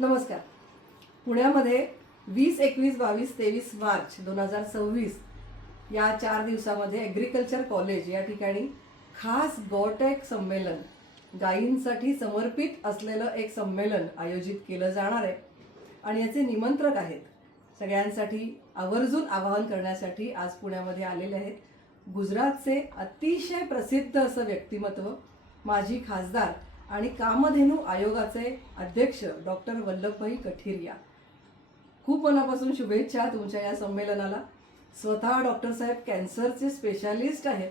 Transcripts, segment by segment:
नमस्कार. पुण्यामध्ये 20, 21, 22, 23 मार्च 2026 या 4 दिवसामध्ये ॲग्रिकल्चर कॉलेज या ठिकाणी खास गॉटेक संमेलन, गायींसाठी समर्पित असलेलं एक संमेलन आयोजित केलं जाणार आहे. आणि याचे निमंत्रक आहेत, सगळ्यांसाठी आवर्जून आवाहन करण्यासाठी आज पुण्यामध्ये आलेले आहेत गुजरातचे अतिशय प्रसिद्ध असं व्यक्तिमत्व, माजी खासदार आणि कामधेनू आयोगाचे अध्यक्ष डॉक्टर वल्लभभाई कठिरिया. खूप मनापासून शुभेच्छा तुमच्या या संमेलनाला. स्वतः डॉक्टर साहेब कॅन्सरचे स्पेशालिस्ट आहेत.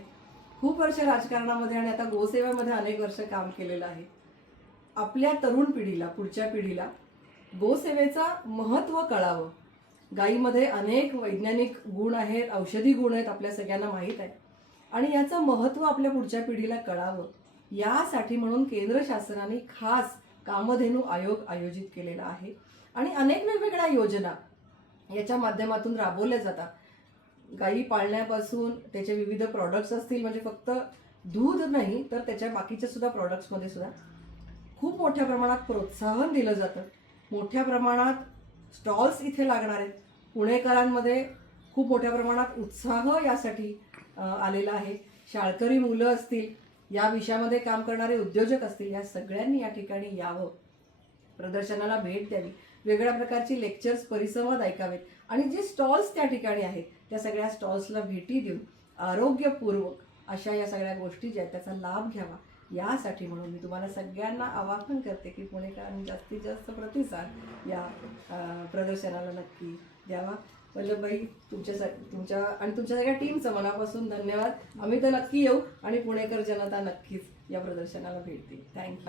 खूप वर्ष राजकारणामध्ये आणि आता गोसेवेमध्ये अनेक वर्ष काम केलेलं आहे. आपल्या तरुण पिढीला, पुढच्या पिढीला गोसेवेचा महत्त्व कळावं. गायीमध्ये अनेक वैज्ञानिक गुण आहेत, औषधी गुण आहेत, आपल्या सगळ्यांना माहीत आहे. आणि याचं महत्त्व आपल्या पुढच्या पिढीला कळावं यासाठी म्हणून केंद्र शासनाने खास कामधेनू आयोग आयोजित केलेला आहे. आणि अनेक वेगवेगळ्या योजना याच्या माध्यमातून राबवल्या जातात. गायी पाळण्यापासून त्याचे विविध प्रॉडक्ट्स असतील, म्हणजे फक्त दूध नाही तर त्याच्या बाकीच्या सुद्धा प्रॉडक्ट्समध्ये सुद्धा खूप मोठ्या प्रमाणात प्रोत्साहन दिलं जातं. मोठ्या प्रमाणात स्टॉल्स इथे लागणार आहेत. पुणेकरांमध्ये खूप मोठ्या प्रमाणात उत्साह यासाठी आलेला आहे. शाळकरी मुलं असतील, या विषयामध्ये काम करणारे उद्योजक असतील, या सगळ्यांनी या ठिकाणी यावं, प्रदर्शनाला भेट द्यावी, वेगवेगळ्या प्रकारची लेक्चर्स, परिसंवाद ऐकावेत आणि जे स्टॉल्स त्या ठिकाणी आहेत त्या सगळ्या स्टॉल्सला भेटी देऊन आरोग्यपूर्वक अशा या सगळ्या गोष्टी ज्या आहेत त्याचा लाभ घ्यावा. यासाठी म्हणून मी तुम्हाला सगळ्यांना आवाहन करते की पुणेकरांनी जास्तीत जास्त प्रतिसाद या प्रदर्शनाला नक्की द्यावा. वल्लभभाई, तुमच्या आणि तुमच्या सगळ्या टीमचं मनापासून धन्यवाद. आम्ही तर नक्की येऊ आणि पुणेकर जनता नक्कीच या प्रदर्शनाला भेट देईल. थँक्यू.